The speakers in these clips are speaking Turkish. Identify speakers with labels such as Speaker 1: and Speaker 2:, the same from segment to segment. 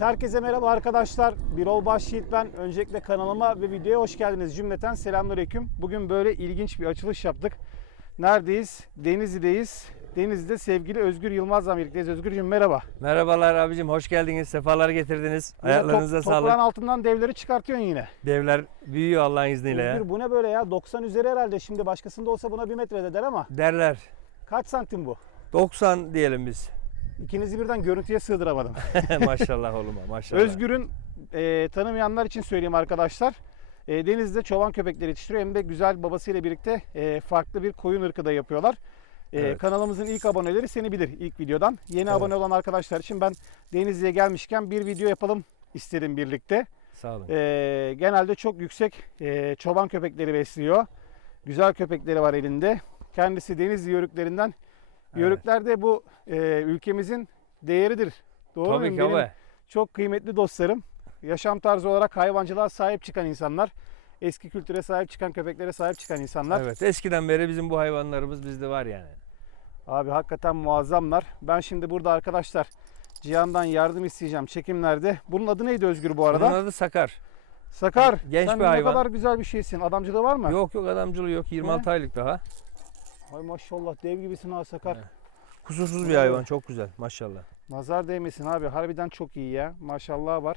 Speaker 1: Evet, herkese merhaba arkadaşlar. Birol Başyiğit ben. Öncelikle kanalıma ve videoya hoş geldiniz cümleten. Selamünaleyküm. Bugün böyle ilginç bir açılış yaptık. Neredeyiz? Denizli'deyiz. Denizli'de sevgili Özgür Yılmaz'la birlikteyiz. Özgürcüğüm merhaba.
Speaker 2: Merhabalar abicim hoş geldiniz. Sefalar getirdiniz.
Speaker 1: Yine
Speaker 2: Ayaklarınıza
Speaker 1: top-
Speaker 2: sağlık.
Speaker 1: Toprağın altından devleri çıkartıyorsun yine.
Speaker 2: Devler büyüyor Allah'ın izniyle ya.
Speaker 1: Özgür bu ne böyle ya? 90 üzeri herhalde. Şimdi başkasında olsa buna bir metre de der ama
Speaker 2: Derler.
Speaker 1: kaç santim bu?
Speaker 2: 90 diyelim biz.
Speaker 1: İkinizi birden görüntüye sığdıramadım.
Speaker 2: maşallah oğluma maşallah.
Speaker 1: Özgür'ün e, tanımayanlar için söyleyeyim arkadaşlar. E, Denizli'de çoban köpekleri yetiştiriyor. Hem de güzel babasıyla birlikte e, farklı bir koyun ırkı da yapıyorlar. E,
Speaker 2: Evet.
Speaker 1: Kanalımızın ilk aboneleri seni bilir ilk videodan. Yeni
Speaker 2: Evet.
Speaker 1: abone olan arkadaşlar için ben Denizli'ye gelmişken bir video yapalım istedim birlikte.
Speaker 2: Sağ olun.
Speaker 1: E, genelde çok yüksek e, çoban köpekleri besliyor. Güzel köpekleri var elinde. Kendisi Denizli yörüklerinden.
Speaker 2: Evet.
Speaker 1: Yörükler de bu e, ülkemizin değeridir. Doğru
Speaker 2: Tabii
Speaker 1: muyum? Benim
Speaker 2: abi.
Speaker 1: çok kıymetli dostlarım. Yaşam tarzı olarak hayvancılığa sahip çıkan insanlar. Eski kültüre sahip çıkan, köpeklere sahip çıkan insanlar.
Speaker 2: Evet eskiden beri bizim bu hayvanlarımız bizde var yani.
Speaker 1: Abi hakikaten muazzamlar. Ben şimdi burada arkadaşlar Cihan'dan yardım isteyeceğim çekimlerde. Bunun adı neydi Özgür bu arada?
Speaker 2: Bunun adı Sakar.
Speaker 1: Sakar.
Speaker 2: Genç
Speaker 1: sen
Speaker 2: bir
Speaker 1: ne
Speaker 2: hayvan.
Speaker 1: kadar güzel bir şeysin. Adamcılığı var mı?
Speaker 2: Yok yok adamcılığı yok 26 aylık daha.
Speaker 1: Ay maşallah dev gibisin ha Sakar.
Speaker 2: Evet. Kusursuz bir hayvan çok güzel maşallah.
Speaker 1: Nazar değmesin abi. Harbiden çok iyi ya. Maşallah var.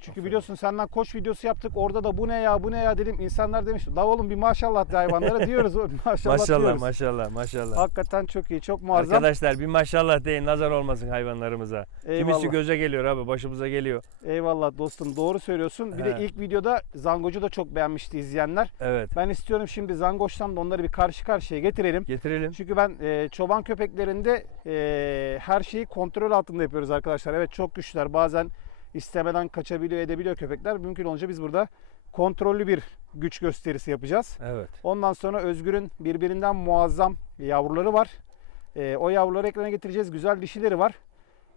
Speaker 1: Çünkü
Speaker 2: Aferin.
Speaker 1: biliyorsun senden koç videosu yaptık. Orada da bu ne ya bu ne ya dedim. İnsanlar demiş la oğlum bir maşallah de hayvanlara diyoruz. Maşallah,
Speaker 2: Maşallah
Speaker 1: diyoruz.
Speaker 2: maşallah maşallah.
Speaker 1: Hakikaten çok iyi. Çok muazzam.
Speaker 2: Arkadaşlar bir maşallah deyin nazar olmasın hayvanlarımıza.
Speaker 1: Eyvallah.
Speaker 2: Kimisi göze geliyor abi başımıza geliyor.
Speaker 1: Eyvallah dostum doğru söylüyorsun. Bir de
Speaker 2: He.
Speaker 1: ilk videoda Zangoç'u da çok beğenmişti izleyenler.
Speaker 2: Evet
Speaker 1: Ben istiyorum şimdi Zangoç'tan da onları bir karşı karşıya getirelim.
Speaker 2: getirelim.
Speaker 1: Çünkü ben e, çoban köpeklerinde e, her şeyi kontrol altında yapıyoruz arkadaşlar. Evet çok güçlüler. Bazen istemeden kaçabiliyor edebiliyor köpekler. Mümkün olunca biz burada kontrollü bir güç gösterisi yapacağız.
Speaker 2: Evet.
Speaker 1: Ondan sonra Özgür'ün birbirinden muazzam yavruları var. E, o yavruları ekrana getireceğiz. Güzel dişileri var.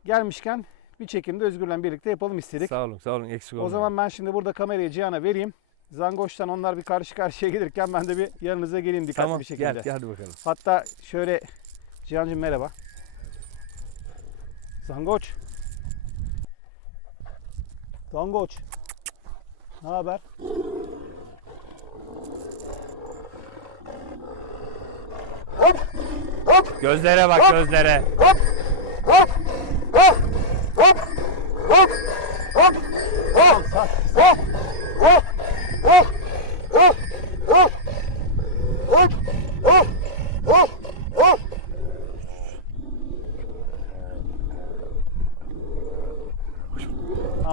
Speaker 1: Gelmişken bir çekimde Özgür'le birlikte yapalım istedik.
Speaker 2: Sağ olun sağ olun eksik olmayın.
Speaker 1: O zaman ben şimdi burada kamerayı Cihan'a vereyim. Zangoç'tan onlar bir karşı karşıya gelirken ben de bir yanınıza geleyim dikkatli
Speaker 2: tamam
Speaker 1: bir şekilde.
Speaker 2: gel, gel hadi bakalım.
Speaker 1: Hatta şöyle Cihan'cığım merhaba. Zangoç. Zangoç. Ne haber?
Speaker 2: Gözlere bak gözlere.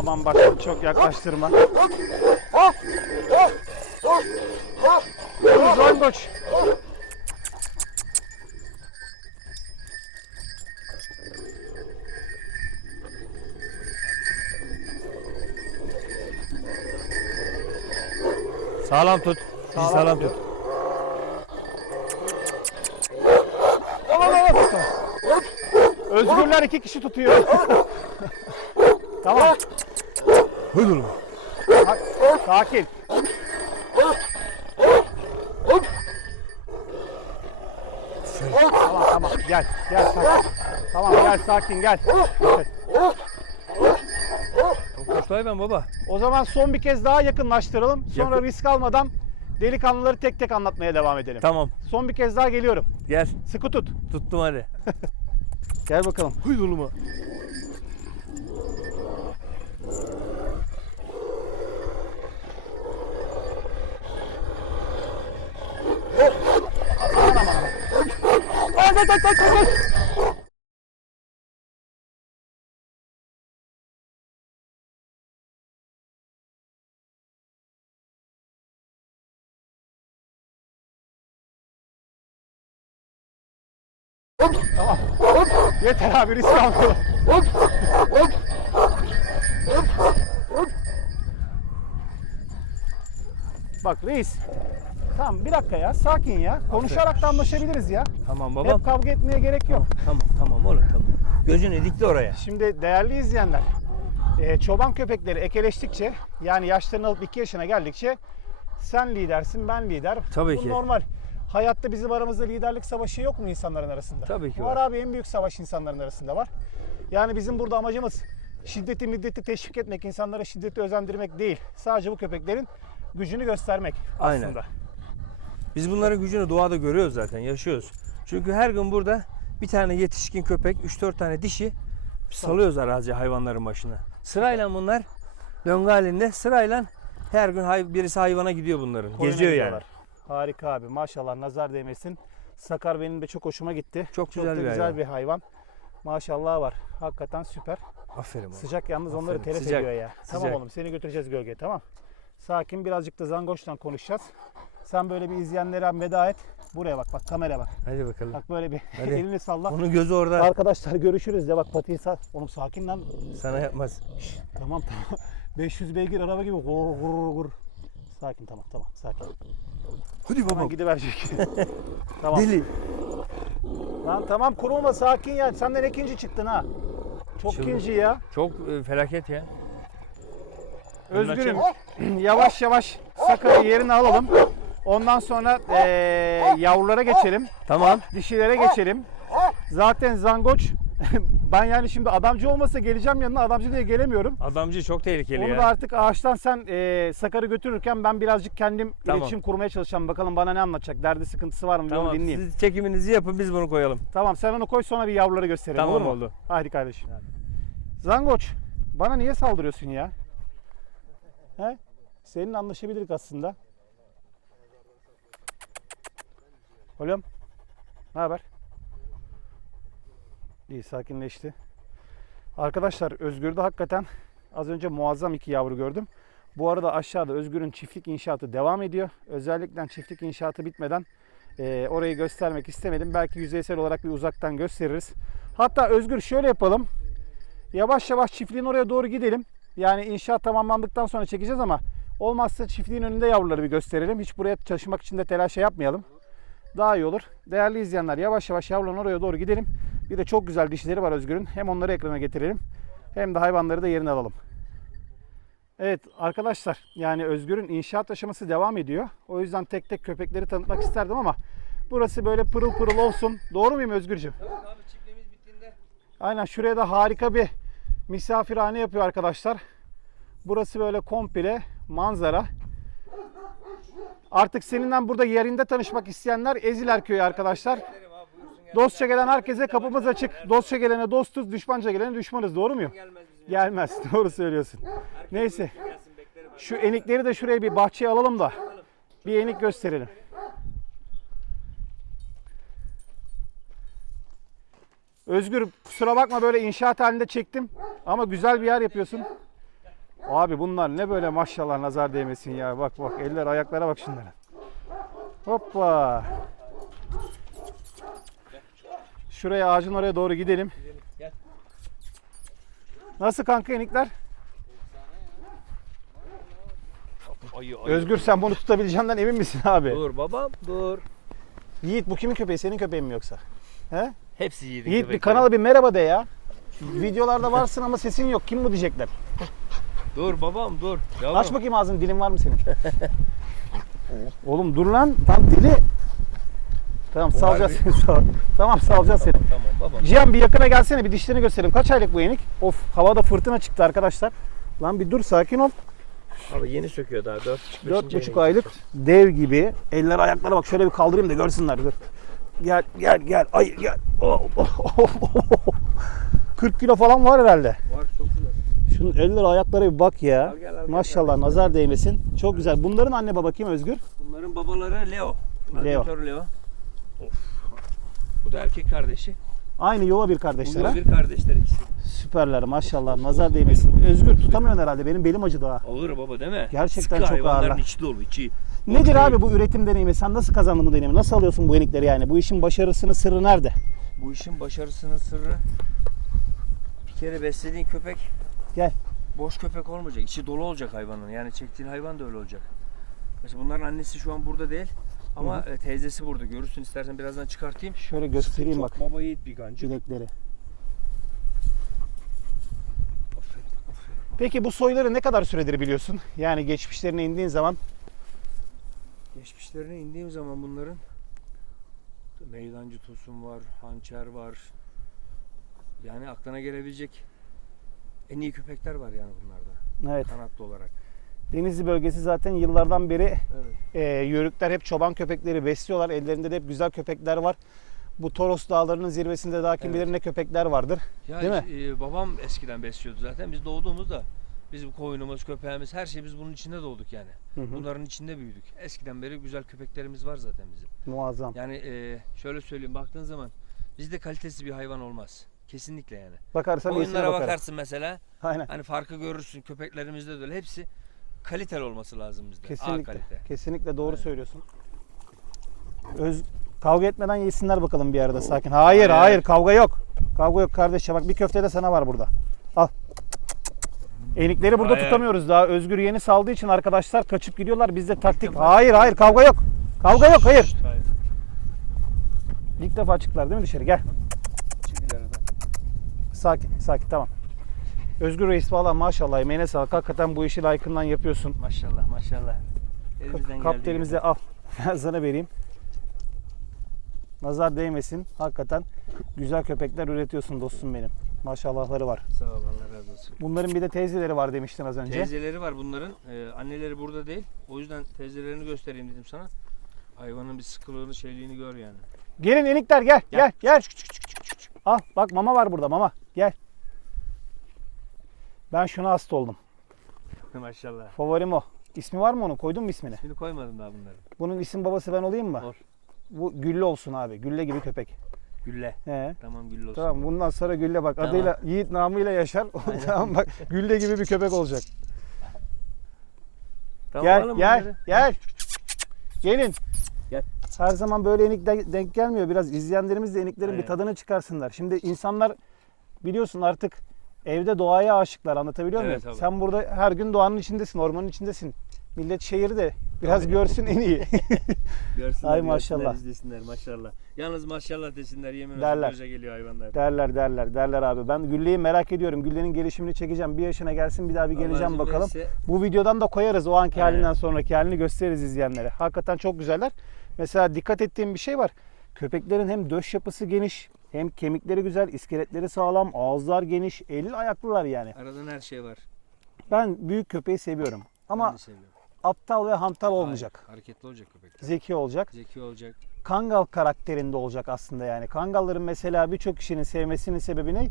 Speaker 1: Aman bak çok yaklaştırma. Dur Zangoç.
Speaker 2: Sağlam tut.
Speaker 1: Sağlam
Speaker 2: Sağlam,
Speaker 1: tut.
Speaker 2: tut.
Speaker 1: Özgürler iki kişi tutuyor. tamam.
Speaker 2: Hıdır.
Speaker 1: Sa- Sakin. Tamam tamam gel gel sakin. Tamam gel sakin gel. Evet.
Speaker 2: Çok hayvan baba.
Speaker 1: O zaman son bir kez daha yakınlaştıralım. Sonra
Speaker 2: Yakın.
Speaker 1: risk almadan delikanlıları tek tek anlatmaya devam edelim.
Speaker 2: Tamam
Speaker 1: Son bir kez daha geliyorum.
Speaker 2: gel.
Speaker 1: Sıkı tut.
Speaker 2: Tuttum hadi.
Speaker 1: Gel bakalım.
Speaker 2: Hıdır oğluma.
Speaker 1: Ay, ay, ay, ay, ay. Tamam. Yeter abi risk almayalım. Bak reis. Tamam bir dakika ya sakin ya. Konuşarak da anlaşabiliriz ya.
Speaker 2: Tamam babam.
Speaker 1: Hep kavga etmeye gerek yok.
Speaker 2: Tamam tamam oğlum tamam. Gözünü dikti oraya.
Speaker 1: Şimdi değerli izleyenler, e, çoban köpekleri ekeleştikçe yani yaşlarını alıp 2 yaşına geldikçe sen lidersin ben lider.
Speaker 2: Tabii
Speaker 1: Bu
Speaker 2: ki.
Speaker 1: normal. Hayatta bizim aramızda liderlik savaşı yok mu insanların arasında?
Speaker 2: Tabii ki
Speaker 1: var.
Speaker 2: var.
Speaker 1: abi en büyük savaş insanların arasında var. Yani bizim burada amacımız şiddeti middeti teşvik etmek, insanlara şiddeti özendirmek değil. Sadece bu köpeklerin gücünü göstermek
Speaker 2: Aynen.
Speaker 1: aslında.
Speaker 2: Biz bunların gücünü doğada görüyoruz zaten, yaşıyoruz. Çünkü her gün burada bir tane yetişkin köpek, 3-4 tane dişi salıyoruz arazi hayvanların başına. Sırayla bunlar döngü halinde sırayla her gün hay- birisi hayvana gidiyor bunların.
Speaker 1: Koyuna
Speaker 2: Geziyor yani.
Speaker 1: gidiyorlar. Harika abi maşallah nazar değmesin. Sakar benim de çok hoşuma gitti.
Speaker 2: Çok güzel bir
Speaker 1: güzel
Speaker 2: hayvan.
Speaker 1: bir hayvan. Maşallah var. Hakikaten süper.
Speaker 2: Aferin oğlum.
Speaker 1: Sıcak yalnız onları telef
Speaker 2: Sıcak.
Speaker 1: ediyor ya. Tamam
Speaker 2: Sıcak.
Speaker 1: oğlum seni götüreceğiz gölgeye tamam. Sakin birazcık da zangoçtan konuşacağız. Sen böyle bir izleyenlere veda et. Buraya bak bak kamera bak.
Speaker 2: Hadi bakalım.
Speaker 1: Bak böyle bir
Speaker 2: Hadi.
Speaker 1: elini salla.
Speaker 2: Onun gözü orada.
Speaker 1: Arkadaşlar görüşürüz de bak patiyi sal. Oğlum sakin lan.
Speaker 2: Sana yapmaz.
Speaker 1: Tamam tamam. 500 beygir araba gibi gur gur gur. Sakin tamam tamam sakin.
Speaker 2: Hadi
Speaker 1: Hemen gidiverecek. tamam.
Speaker 2: Deli.
Speaker 1: Lan tamam kurulma sakin ya. Senden ikinci çıktın ha. Çok ikinci ya.
Speaker 2: Çok e, felaket ya.
Speaker 1: Özgürüm. yavaş yavaş Sakar'ı yerine alalım. Ondan sonra eee yavrulara geçelim.
Speaker 2: Tamam.
Speaker 1: Dişilere geçelim. Zaten zangoç ben yani şimdi adamcı olmasa geleceğim yanına adamcı diye gelemiyorum.
Speaker 2: Adamcı çok tehlikeli
Speaker 1: Onu
Speaker 2: ya.
Speaker 1: da artık ağaçtan sen eee Sakar'ı götürürken ben birazcık kendim
Speaker 2: Tamam.
Speaker 1: iletişim kurmaya çalışacağım. Bakalım bana ne anlatacak? Derdi sıkıntısı var mı? Bir
Speaker 2: Tamam.
Speaker 1: Onu dinleyeyim.
Speaker 2: Siz çekiminizi yapın biz bunu koyalım.
Speaker 1: Tamam sen onu koy sonra bir yavruları gösterelim.
Speaker 2: Tamam
Speaker 1: olur mu?
Speaker 2: oldu.
Speaker 1: Hadi kardeşim. Zangoç bana niye saldırıyorsun ya? He? Seninle anlaşabilirik aslında. Oğlum. Ne haber? İyi sakinleşti. Arkadaşlar Özgür'de hakikaten az önce muazzam iki yavru gördüm. Bu arada aşağıda Özgür'ün çiftlik inşaatı devam ediyor. Özellikle çiftlik inşaatı bitmeden eee, orayı göstermek istemedim. Belki yüzeysel olarak bir uzaktan gösteririz. Hatta Özgür şöyle yapalım. Yavaş yavaş çiftliğin oraya doğru gidelim. Yani inşaat tamamlandıktan sonra çekeceğiz ama olmazsa çiftliğin önünde yavruları bir gösterelim. Hiç buraya taşımak için de telaş yapmayalım. Daha iyi olur. Değerli izleyenler yavaş yavaş yavruların oraya doğru gidelim. Bir de çok güzel dişleri var Özgür'ün. Hem onları ekrana getirelim hem de hayvanları da yerine alalım. Evet arkadaşlar yani Özgür'ün inşaat aşaması devam ediyor. O yüzden tek tek köpekleri tanıtmak isterdim ama burası böyle pırıl pırıl olsun. Doğru muyum Özgür'cüğüm? Aynen şuraya da harika bir misafirhane yapıyor arkadaşlar. Burası böyle komple manzara. Artık seninle burada yerinde tanışmak isteyenler Eziler Köyü arkadaşlar. Dostça gelen herkese kapımız açık. Dostça gelene dostuz, düşmanca gelene düşmanız. Doğru muyum? Gelmez. Doğru söylüyorsun. Neyse. Şu enikleri de şuraya bir bahçeye alalım da bir enik gösterelim. Özgür kusura bakma böyle inşaat halinde çektim ama güzel bir yer yapıyorsun. Abi bunlar ne böyle maşallah nazar değmesin ya. Bak bak eller ayaklara bak şunlara. Hoppa. Şuraya ağacın oraya doğru gidelim. Nasıl kanka enikler?
Speaker 2: Ayı,
Speaker 1: Özgür sen bunu tutabileceğinden emin misin abi?
Speaker 2: Dur babam dur.
Speaker 1: Yiğit bu kimin köpeği? Senin köpeğin mi yoksa? He?
Speaker 2: Hepsi yedi
Speaker 1: Yiğit bir
Speaker 2: köpekler.
Speaker 1: kanala bir merhaba de ya. Videolarda varsın ama sesin yok. Kim bu diyecekler.
Speaker 2: Dur babam dur. Yavrum.
Speaker 1: Aç bakayım ağzını. Dilin var mı senin? Oğlum dur lan. Tam dili. Tamam salacağız seni. Sal. Tamam salacağız seni.
Speaker 2: Tamam babam.
Speaker 1: Cihan bir yakına gelsene bir dişlerini gösterelim. Kaç aylık bu yenik? Of havada fırtına çıktı arkadaşlar. Lan bir dur sakin ol.
Speaker 2: Abi yeni söküyor daha 4,5
Speaker 1: Dört buçuk aylık dev gibi. Eller ayaklara bak şöyle bir kaldırayım da görsünler dur. Gel gel gel. Ay gel. Oh, oh, oh, oh. 40 kilo falan var herhalde.
Speaker 2: Var çok güzel.
Speaker 1: Şunun eller ayaklara bir bak ya.
Speaker 2: Al gel, al gel
Speaker 1: Maşallah nazar değmesin. Çok güzel. Bunların anne baba kim Özgür?
Speaker 2: Bunların babaları Leo.
Speaker 1: Leo.
Speaker 2: Leo. Leo. Bu da erkek kardeşi.
Speaker 1: Aynı yuva bir kardeşler ha.
Speaker 2: Bunlar bir kardeşler ikisi.
Speaker 1: Süperler maşallah nazar değmesin. Özgür tutamıyorsun herhalde. Benim belim acıdı ha.
Speaker 2: Olur baba değil mi?
Speaker 1: Gerçekten
Speaker 2: Sıkı
Speaker 1: çok
Speaker 2: hayvanların
Speaker 1: ağırlar.
Speaker 2: içi dolu içi.
Speaker 1: Nedir abi bu üretim deneyimi? Sen nasıl kazandın bu deneyimi? Nasıl alıyorsun bu yenikleri yani? Bu işin başarısının sırrı nerede?
Speaker 2: Bu işin başarısının sırrı bir kere beslediğin köpek
Speaker 1: Gel.
Speaker 2: boş köpek olmayacak. içi dolu olacak hayvanın. Yani çektiğin hayvan da öyle olacak. Mesela bunların annesi şu an burada değil. Ama e, teyzesi burada. Görürsün istersen birazdan çıkartayım.
Speaker 1: Şöyle göstereyim
Speaker 2: Çok
Speaker 1: bak
Speaker 2: Baba yiğit bir gancı.
Speaker 1: bilekleri. Peki bu soyları ne kadar süredir biliyorsun? Yani geçmişlerine indiğin zaman
Speaker 2: Geçmişlerine indiğim zaman bunların meydancı tosun var, hançer var. Yani aklına gelebilecek En iyi köpekler var yani bunlarda.
Speaker 1: Evet.
Speaker 2: Kanatlı olarak.
Speaker 1: Denizli bölgesi zaten yıllardan beri
Speaker 2: Evet.
Speaker 1: e, yörükler hep çoban köpekleri besliyorlar. Ellerinde de hep güzel köpekler var. Bu Toros Dağları'nın zirvesinde daha kim
Speaker 2: Evet.
Speaker 1: bilir ne köpekler vardır.
Speaker 2: Ya
Speaker 1: Değil mi?
Speaker 2: e, babam eskiden besliyordu zaten. Biz doğduğumuzda bizim koyunumuz, köpeğimiz, her şey biz bunun içinde doğduk yani.
Speaker 1: Hı hı.
Speaker 2: Bunların içinde büyüdük. Eskiden beri güzel köpeklerimiz var zaten bizim.
Speaker 1: Muazzam.
Speaker 2: Yani e, şöyle söyleyeyim baktığın zaman bizde kalitesiz bir hayvan olmaz. Kesinlikle yani.
Speaker 1: Bakarsan
Speaker 2: Koyunlara bakarsın mesela.
Speaker 1: Aynen.
Speaker 2: Hani farkı görürsün. Köpeklerimizde de öyle. Hepsi kaliteli olması lazım bizde. A
Speaker 1: Kesinlikle.
Speaker 2: kalite.
Speaker 1: Kesinlikle doğru
Speaker 2: Aynen.
Speaker 1: söylüyorsun. Öz kavga etmeden yesinler bakalım bir arada sakin. Hayır,
Speaker 2: Hayır.
Speaker 1: hayır, kavga yok. Kavga yok kardeşim. Bak bir köfte de sana var burada. Al. Enikleri burada
Speaker 2: Hayır.
Speaker 1: tutamıyoruz daha. Özgür yeni saldığı için arkadaşlar kaçıp gidiyorlar. Bizde taktik. Hayır, hayır, kavga yok. Kavga yok, hayır. İlk defa çıktılar değil mi dışarı? Gel. Sakin, sakin tamam. Özgür Reis valla maşallah emeğine sağlık. Hakikaten bu işi layıkından yapıyorsun.
Speaker 2: Maşallah maşallah. Elimizden
Speaker 1: Kap
Speaker 2: geldiği
Speaker 1: telimizi
Speaker 2: kadar.
Speaker 1: al. Ben sana vereyim. Nazar değmesin. Hakikaten güzel köpekler üretiyorsun dostum benim. Maşallahları var.
Speaker 2: Sağ ol Allah razı olsun.
Speaker 1: Bunların bir de teyzeleri var demiştin az önce.
Speaker 2: Teyzeleri var bunların. Ee, anneleri burada değil. O yüzden teyzelerini göstereyim dedim sana. Hayvanın bir sıkılığını, şeyliğini gör yani.
Speaker 1: Gelin enikler gel gel
Speaker 2: Gel.
Speaker 1: gel. Al bak mama var burada mama. Gel. Ben şuna hasta oldum.
Speaker 2: Maşallah.
Speaker 1: Favorim o. İsmi var mı onun? Koydun mu ismini?
Speaker 2: Şimdi koymadım daha bunları.
Speaker 1: Bunun isim babası ben olayım mı?
Speaker 2: Ol.
Speaker 1: Bu Gülle olsun abi. Gülle gibi köpek.
Speaker 2: Gülle.
Speaker 1: He.
Speaker 2: Tamam gülle olsun.
Speaker 1: Tamam bundan sonra Gülle bak
Speaker 2: Tamam.
Speaker 1: adıyla Yiğit namıyla yaşar. Tamam bak Gülle gibi bir köpek olacak.
Speaker 2: Tamam,
Speaker 1: gel gel
Speaker 2: bunları.
Speaker 1: gel. Gelin.
Speaker 2: Gel.
Speaker 1: Her zaman böyle enik de- denk gelmiyor. Biraz izleyenlerimiz de eniklerin bir
Speaker 2: Aynen.
Speaker 1: tadını çıkarsınlar. Şimdi insanlar biliyorsun artık evde doğaya aşıklar anlatabiliyor
Speaker 2: Evet,
Speaker 1: muyum?
Speaker 2: tabii.
Speaker 1: Sen burada her gün doğanın içindesin, ormanın içindesin. Millet şehri de biraz
Speaker 2: Tabii.
Speaker 1: görsün en iyi.
Speaker 2: Görsünler,
Speaker 1: Ay
Speaker 2: görsünler,
Speaker 1: maşallah.
Speaker 2: izlesinler maşallah. Yalnız maşallah desinler yemin olsun
Speaker 1: Derler.
Speaker 2: göze geliyor hayvanlar.
Speaker 1: derler derler derler abi. Ben Gülle'yi merak ediyorum. Gülle'nin gelişimini çekeceğim. Bir yaşına gelsin bir daha bir
Speaker 2: Allah
Speaker 1: geleceğim
Speaker 2: izin
Speaker 1: bakalım.
Speaker 2: verirse
Speaker 1: Bu videodan da koyarız o anki
Speaker 2: Aynen.
Speaker 1: halinden sonraki halini gösteririz izleyenlere. Hakikaten çok güzeller. Mesela dikkat ettiğim bir şey var. Köpeklerin hem döş yapısı geniş, hem kemikleri güzel, iskeletleri sağlam, ağızlar geniş, elli ayaklılar yani.
Speaker 2: Aradan her şey var.
Speaker 1: Ben büyük köpeği seviyorum.
Speaker 2: Ben
Speaker 1: Ama
Speaker 2: de seviyorum.
Speaker 1: aptal ve hantal
Speaker 2: Hayır,
Speaker 1: olmayacak.
Speaker 2: hareketli olacak köpekler.
Speaker 1: Zeki olacak.
Speaker 2: Zeki olacak.
Speaker 1: Kangal karakterinde olacak aslında yani. Kangalların mesela birçok kişinin sevmesinin sebebi ne?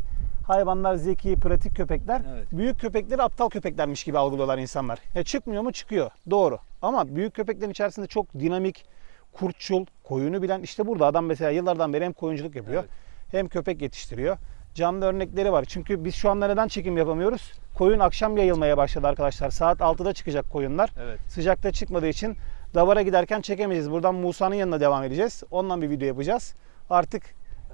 Speaker 1: Hayvanlar zeki, pratik köpekler.
Speaker 2: Evet.
Speaker 1: Büyük köpekleri aptal köpeklermiş gibi algılıyorlar insanlar. Ya çıkmıyor mu? Çıkıyor. Doğru. Ama büyük köpeklerin içerisinde çok dinamik, kurtçul, koyunu bilen işte burada adam mesela yıllardan beri hem koyunculuk yapıyor
Speaker 2: Evet.
Speaker 1: Hem köpek yetiştiriyor. Canlı örnekleri var. Çünkü biz şu anda neden çekim yapamıyoruz? Koyun akşam yayılmaya başladı arkadaşlar. Saat 6'da çıkacak koyunlar.
Speaker 2: Evet.
Speaker 1: Sıcakta çıkmadığı için davara giderken çekemeyeceğiz. Buradan Musa'nın yanına devam edeceğiz. Ondan bir video yapacağız. Artık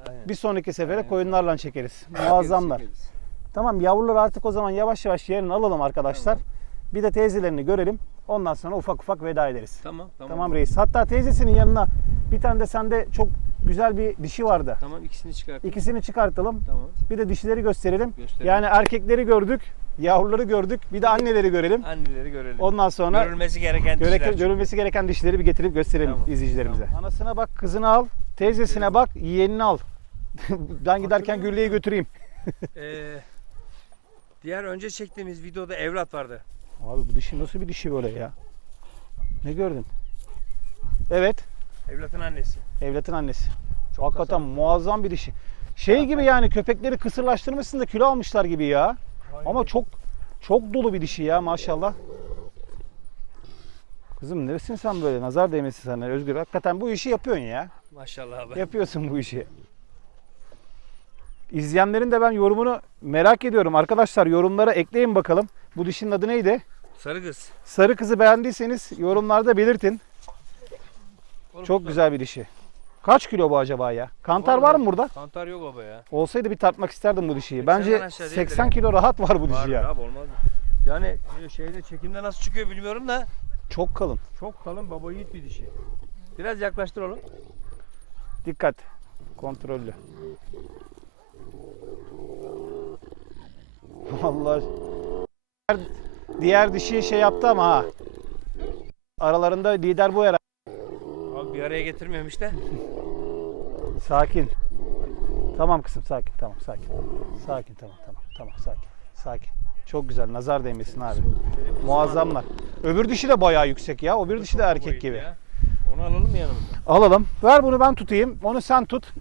Speaker 2: Aynen.
Speaker 1: bir sonraki sefere
Speaker 2: Aynen.
Speaker 1: koyunlarla çekeriz. Muazzamlar.
Speaker 2: Çekeriz.
Speaker 1: Tamam yavruları artık o zaman yavaş yavaş yerini alalım arkadaşlar.
Speaker 2: Tamam.
Speaker 1: Bir de teyzelerini görelim. Ondan sonra ufak ufak veda ederiz.
Speaker 2: Tamam tamam.
Speaker 1: Tamam, reis. Hatta teyzesinin yanına bir tane de sende çok güzel bir dişi vardı.
Speaker 2: Tamam ikisini çıkart.
Speaker 1: İkisini çıkartalım.
Speaker 2: Tamam.
Speaker 1: Bir de dişileri gösterelim.
Speaker 2: Gösterelim.
Speaker 1: Yani erkekleri gördük, yavruları gördük. Bir de anneleri görelim.
Speaker 2: Anneleri görelim.
Speaker 1: Ondan sonra
Speaker 2: Görülmesi gereken
Speaker 1: Göreke-
Speaker 2: dişler.
Speaker 1: görülmesi gereken dişleri bir getirip gösterelim
Speaker 2: Tamam,
Speaker 1: izleyicilerimize.
Speaker 2: tamam.
Speaker 1: Anasına bak, kızını al, teyzesine bak, yeğenini al. ben giderken Gülle'yi götüreyüm.
Speaker 2: Ee, diğer önce çektiğimiz videoda evlat vardı.
Speaker 1: Abi bu dişi nasıl bir dişi böyle ya? Ne gördün? Evet,
Speaker 2: Evlatın annesi.
Speaker 1: Evlatın annesi.
Speaker 2: Çok
Speaker 1: Hakikaten
Speaker 2: kasar.
Speaker 1: muazzam bir dişi. Şey gibi yani köpekleri kısırlaştırmışsın da kilo almışlar gibi ya. Ama çok çok dolu bir dişi ya maşallah. Kızım neresin sen böyle? Nazar değmesin sana Özgür. Hakikaten bu işi yapıyorsun ya.
Speaker 2: Maşallah abi.
Speaker 1: Yapıyorsun bu işi. İzleyenlerin de ben yorumunu merak ediyorum. Arkadaşlar yorumlara ekleyin bakalım. Bu dişinin adı neydi?
Speaker 2: Sarı kız.
Speaker 1: Sarı kızı beğendiyseniz yorumlarda belirtin. Çok güzel bir dişi. Kaç kilo bu acaba ya? Kantar var mı burada?
Speaker 2: Kantar yok baba ya.
Speaker 1: Olsaydı bir tartmak isterdim bu dişiyi.
Speaker 2: 80'den
Speaker 1: Bence
Speaker 2: aşağı değildir
Speaker 1: 80
Speaker 2: ya.
Speaker 1: kilo rahat var bu dişi
Speaker 2: Var
Speaker 1: ya.
Speaker 2: abi olmaz mı? Yani e, şeyde çekimde nasıl çıkıyor bilmiyorum da
Speaker 1: Çok kalın.
Speaker 2: çok kalın baba yiğit bir dişi. Biraz yaklaştır oğlum.
Speaker 1: Dikkat. Kontrollü. Vallahi diğer, diğer dişi şey yaptı ama ha. Aralarında lider bu herhalde.
Speaker 2: Araya getirmiyorum işte.
Speaker 1: Sakin. Tamam kızım sakin tamam sakin. Sakin tamam tamam tamam sakin. Sakin. Çok güzel. Nazar değmesin abi. Muazzamlar. Öbür dişi de bayağı yüksek ya. O bir dişi de erkek gibi.
Speaker 2: Ya. Onu alalım mı yanımıza?
Speaker 1: Alalım. Ver bunu ben tutayım. Onu sen tut.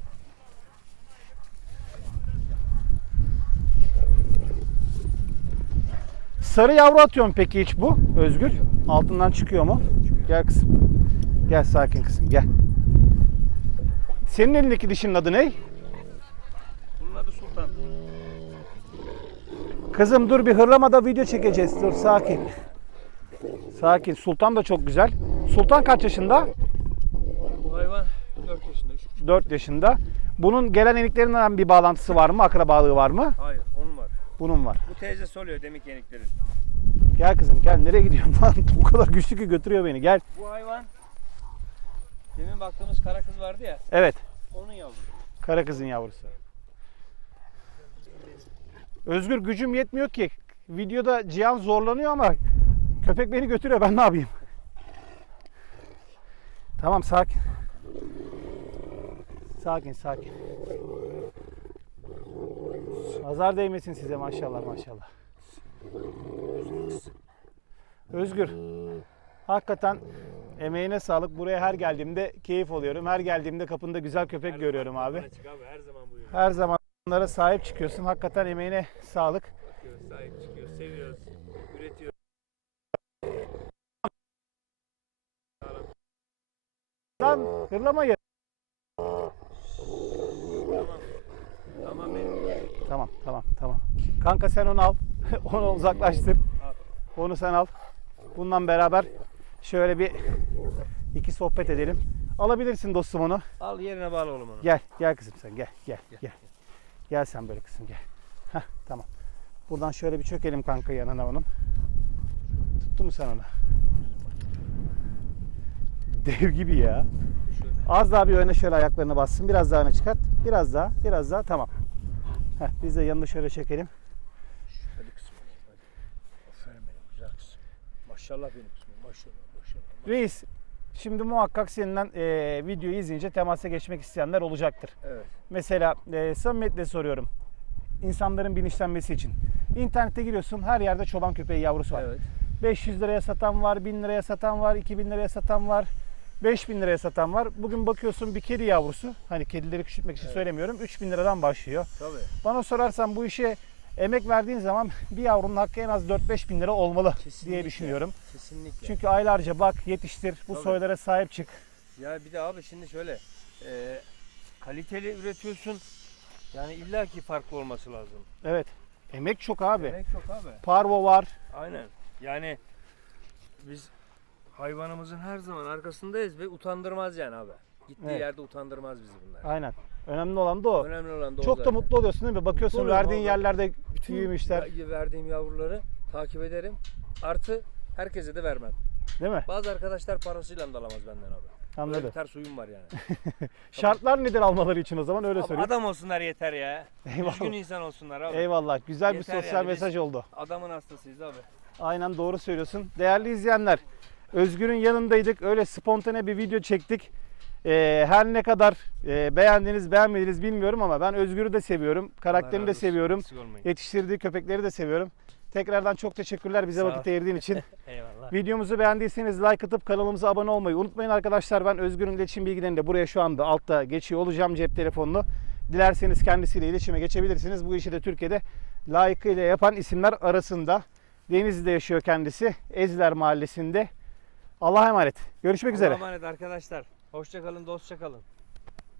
Speaker 1: Sarı yavru atıyorum peki hiç bu Özgür? Altından çıkıyor mu? Gel kızım. Gel sakin kızım gel. Senin elindeki dişinin adı ne?
Speaker 2: Bunun adı Sultan.
Speaker 1: Kızım dur bir hırlamada video çekeceğiz. Dur sakin. Sakin. Sultan da çok güzel. Sultan kaç yaşında?
Speaker 2: Bu hayvan 4 yaşında. 3
Speaker 1: 4 yaşında. Bunun gelen eniklerinden bir bağlantısı var mı? Akrabalığı var mı?
Speaker 2: Hayır onun var.
Speaker 1: Bunun var.
Speaker 2: Bu teyze oluyor demik yeniklerin.
Speaker 1: Gel kızım gel. Nereye gidiyorsun lan? Bu kadar güçlü ki götürüyor beni. Gel.
Speaker 2: Bu hayvan demin baktığımız kara kız vardı ya
Speaker 1: Evet.
Speaker 2: onun yavrusu.
Speaker 1: Kara kızın yavrusu. Özgür gücüm yetmiyor ki. Videoda Cihan zorlanıyor ama köpek beni götürüyor. Ben ne yapayım? Tamam sakin. Sakin sakin. Nazar değmesin size maşallah maşallah. Özgür. Hakikaten emeğine sağlık. Buraya her geldiğimde keyif alıyorum. Her geldiğimde kapında güzel köpek görüyorum abi.
Speaker 2: Abi her zaman buyuruyor.
Speaker 1: Her zaman onlara sahip çıkıyorsun. Hakikaten emeğine sağlık.
Speaker 2: Sahip çıkıyoruz, seviyoruz, üretiyoruz.
Speaker 1: Lan hırlamayın.
Speaker 2: Tamam. Tamam benim.
Speaker 1: Tamam tamam tamam. Kanka sen onu al. onu uzaklaştır. Onu sen al. Bundan beraber şöyle bir iki sohbet edelim. Alabilirsin dostum onu.
Speaker 2: Al yerine bağla oğlum onu.
Speaker 1: Gel gel kızım sen gel gel gel. Gel sen böyle kızım gel. Heh, tamam. Buradan şöyle bir çökelim kanka yanına onun. Tuttu mu sen onu? Dev gibi ya.
Speaker 2: Şöyle.
Speaker 1: Az daha bir öne şöyle ayaklarını bassın. Biraz daha öne çıkart. Biraz daha, biraz daha. Tamam. Heh, biz de yanını şöyle çekelim.
Speaker 2: Kızım. Hadi. Aferin benim güzel kızım. Maşallah benim maşallah.
Speaker 1: Reis, şimdi muhakkak seninle e, videoyu izleyince temasa geçmek isteyenler olacaktır.
Speaker 2: Evet.
Speaker 1: Mesela e, samimiyetle soruyorum. İnsanların bilinçlenmesi için. İnternette giriyorsun her yerde çoban köpeği yavrusu var.
Speaker 2: Evet.
Speaker 1: 500 liraya satan var, 1000 liraya satan var, 2000 liraya satan var, 5000 liraya satan var. Bugün bakıyorsun bir kedi yavrusu, hani kedileri küçültmek için
Speaker 2: Evet.
Speaker 1: söylemiyorum, 3000 liradan başlıyor.
Speaker 2: Tabii.
Speaker 1: Bana sorarsan bu işe emek verdiğin zaman bir yavrunun hakkı en az 4-5 bin lira olmalı
Speaker 2: Kesinlikle.
Speaker 1: diye düşünüyorum.
Speaker 2: Kesinlikle.
Speaker 1: Çünkü aylarca bak, yetiştir, bu
Speaker 2: Tabii.
Speaker 1: soylara sahip çık.
Speaker 2: Ya bir de abi şimdi şöyle e, kaliteli üretiyorsun. Yani illaki farklı olması lazım.
Speaker 1: Evet. Emek çok abi.
Speaker 2: Demek çok abi.
Speaker 1: Parvo var.
Speaker 2: Aynen. Yani biz hayvanımızın her zaman arkasındayız ve utandırmaz yani abi. Gittiği
Speaker 1: Evet.
Speaker 2: yerde utandırmaz bizi bunlar.
Speaker 1: Aynen. Önemli olan da o.
Speaker 2: Önemli olan da o
Speaker 1: Çok da
Speaker 2: zaten.
Speaker 1: mutlu oluyorsun değil mi? Bakıyorsun
Speaker 2: oluyorum
Speaker 1: verdiğin
Speaker 2: abi.
Speaker 1: yerlerde
Speaker 2: Bütün
Speaker 1: büyümüşler.
Speaker 2: ver- verdiğim yavruları takip ederim. Artı herkese de vermem.
Speaker 1: Değil mi?
Speaker 2: Bazı arkadaşlar parasıyla da alamaz benden abi. Böyle
Speaker 1: Anladım.
Speaker 2: bir ters uyum var yani.
Speaker 1: Şartlar nedir almaları için o zaman öyle
Speaker 2: Abi
Speaker 1: söyleyeyim.
Speaker 2: adam olsunlar yeter ya.
Speaker 1: Eyvallah.
Speaker 2: Düzgün insan olsunlar abi.
Speaker 1: Eyvallah. Güzel bir
Speaker 2: Yeter
Speaker 1: sosyal
Speaker 2: yani, biz-
Speaker 1: mesaj oldu.
Speaker 2: Adamın hastasıyız abi.
Speaker 1: Aynen doğru söylüyorsun. Değerli izleyenler, Özgür'ün yanındaydık. Öyle spontane bir video çektik. Ee, her ne kadar e, beğendiniz beğenmediniz bilmiyorum ama ben Özgür'ü de seviyorum. Karakterini de seviyorum. Yetiştirdiği köpekleri de seviyorum. Tekrardan çok teşekkürler bize
Speaker 2: Sağ
Speaker 1: vakit
Speaker 2: ol.
Speaker 1: ayırdığın için.
Speaker 2: Eyvallah.
Speaker 1: Videomuzu beğendiyseniz like atıp kanalımıza abone olmayı unutmayın arkadaşlar. Ben Özgür'ün iletişim bilgilerini de buraya şu anda altta geçiyor olacağım cep telefonunu. Dilerseniz kendisiyle iletişime geçebilirsiniz. Bu işi de Türkiye'de layıkıyla yapan isimler arasında. Denizli'de yaşıyor kendisi. Eziler Mahallesi'nde. Allah'a emanet. Görüşmek üzere.
Speaker 2: Allah'a emanet arkadaşlar. Hoşça kalın, dostça kalın.